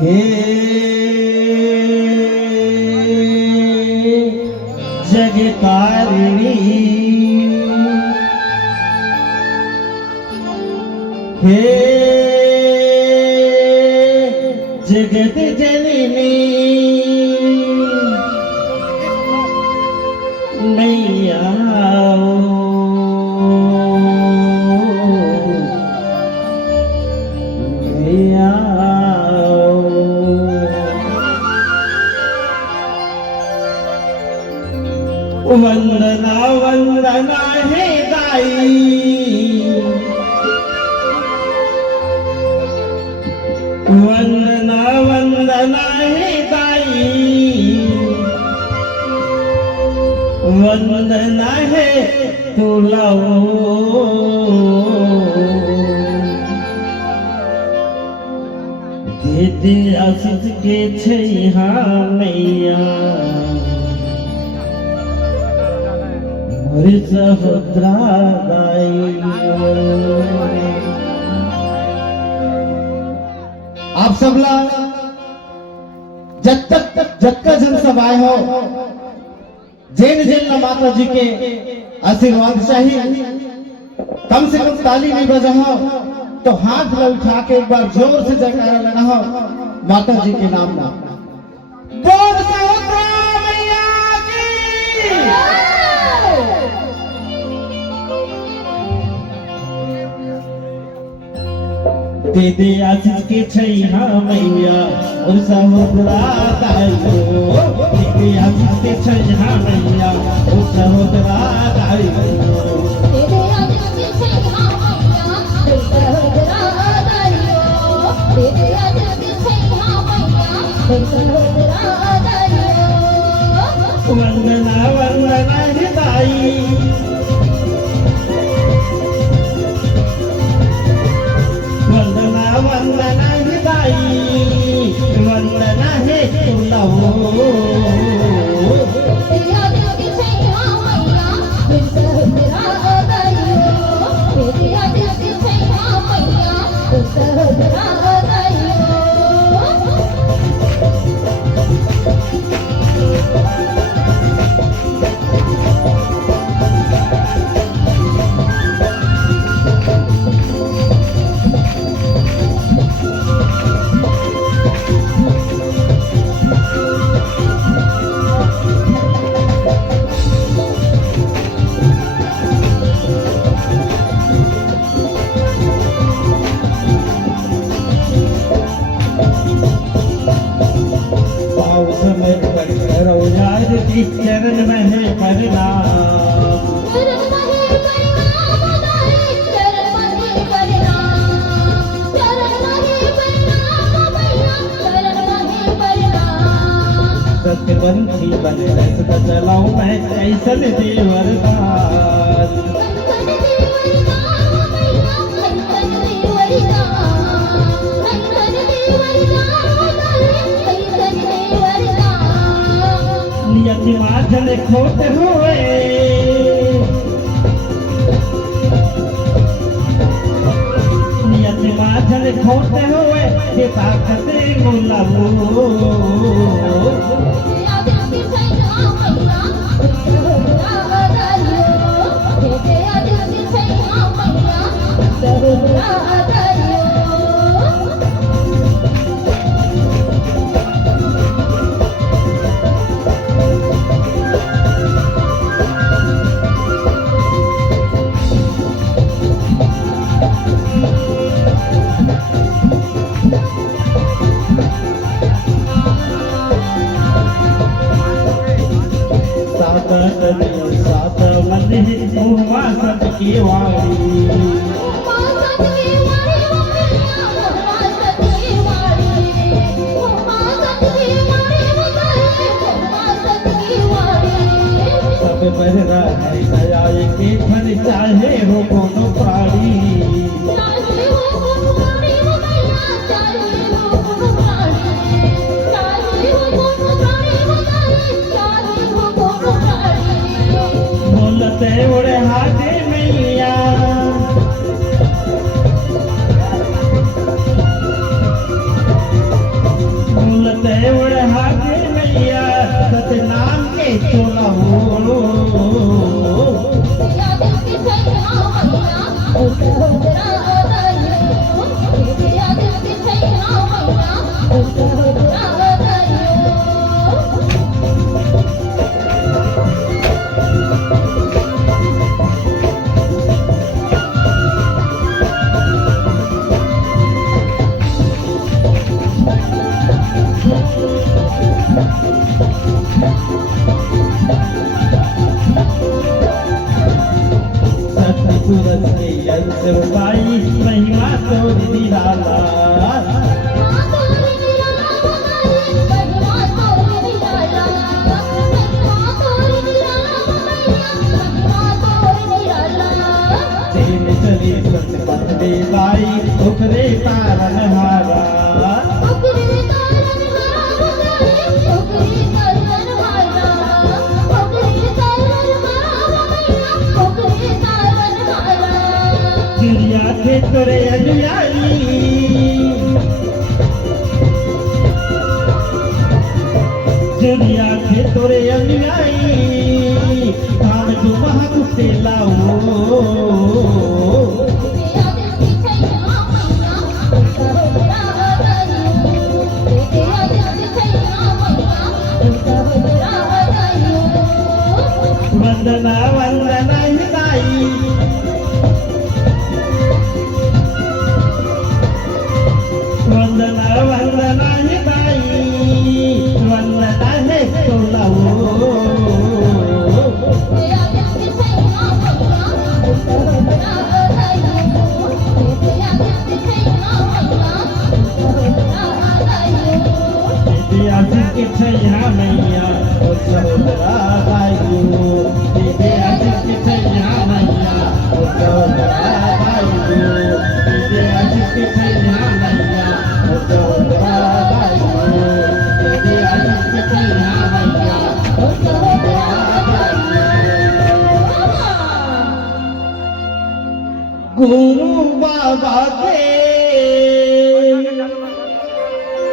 हे जगतारिणी हे जगत जननी मैया मैया वंदना वंदना हे दाई वंदना वंदना हे दाई वंदना है तुला दे आशीष के छैहा मैया हरि सहोदरा दाई। आप सब लोग जब का जन सब आए हो जैन जैन माता जी के आशीर्वाद चाहिए। कम से कम ताली नहीं बजा हो तो हाथ में उठा के एक बार जोर से जयकारा लगा हो माता जी के नाम में। बोल सहोदरा मैया की। दे दे आशीष के छैहा मैया और सहोदरा दाई दे दे आशीष के छैहा मैया और सहोदरा दाई दे दे आशीष के छैहा मैया और सहोदरा दाई दे दे आशीष के छैहा मैया और सहोदरा दाई। वंदना वंदना हे दाई वंदना वंदना हे दाई वंदना है तुला दे आशीष के छैहा मैया और सहोदरा दाई दे आशीष के छैहा मैया और सहोदरा दाई। चरण में है परिणाम चरण में परिणाम दाई चरण में परिणाम चरण में परिणाम मैया चरण में परिणाम। सत्यवंशी बन रस चलाऊं मैं कैसन देवरदास कंकन देवरदान मैया कंकन देवरदान कंकन देवरदान दाई कंकन देवरदान। नियति माझन खोट हुए नियति माझन खोट हुए के ताकत गुलाबो दे आशीष के छैहा मैया और सहोदरा दाई दे आशीष के छैहा मैया और सहोदरा दाई। सात मन उमा सबकी वाणी उमा सबकी वाणी मैया उमा सबकी वाणी उमा सबकी वाणी उमा सबकी वाणी। सब बहरा है दया के फल चाहे हो कोनो प्राणी चाहे हो कोनो प्राणी मैया चाहे हो कोनो प्राणी चाहे हो कोनो प्राणी चाहे हो कोनो प्राणी। बोलते उड़े हाथे मैया मैया सतनाम के चोला हो सतपुरुष के यंश पाई महिमा तो निराला चेन चली सतपथ देवाई उखरे तारन हारा चिड़िया थे तोरे अनुयायी चिड़िया थे तोरे अनुयायी धाम जो महाकुटे लाओ वंदना वंदना हिताई वंदना वंदना हिताई वंदना है तोला हो आशीष के छैया मैया और सहोदरा भाइयों दीदी आशीष के छैया मैया और सहोदरा भाइयों दीदी आशीष के छैया मैया और सहोदरा भाइयों दीदी आशीष के छैया मैया और सहोदरा भाइयों गुरु बाबा के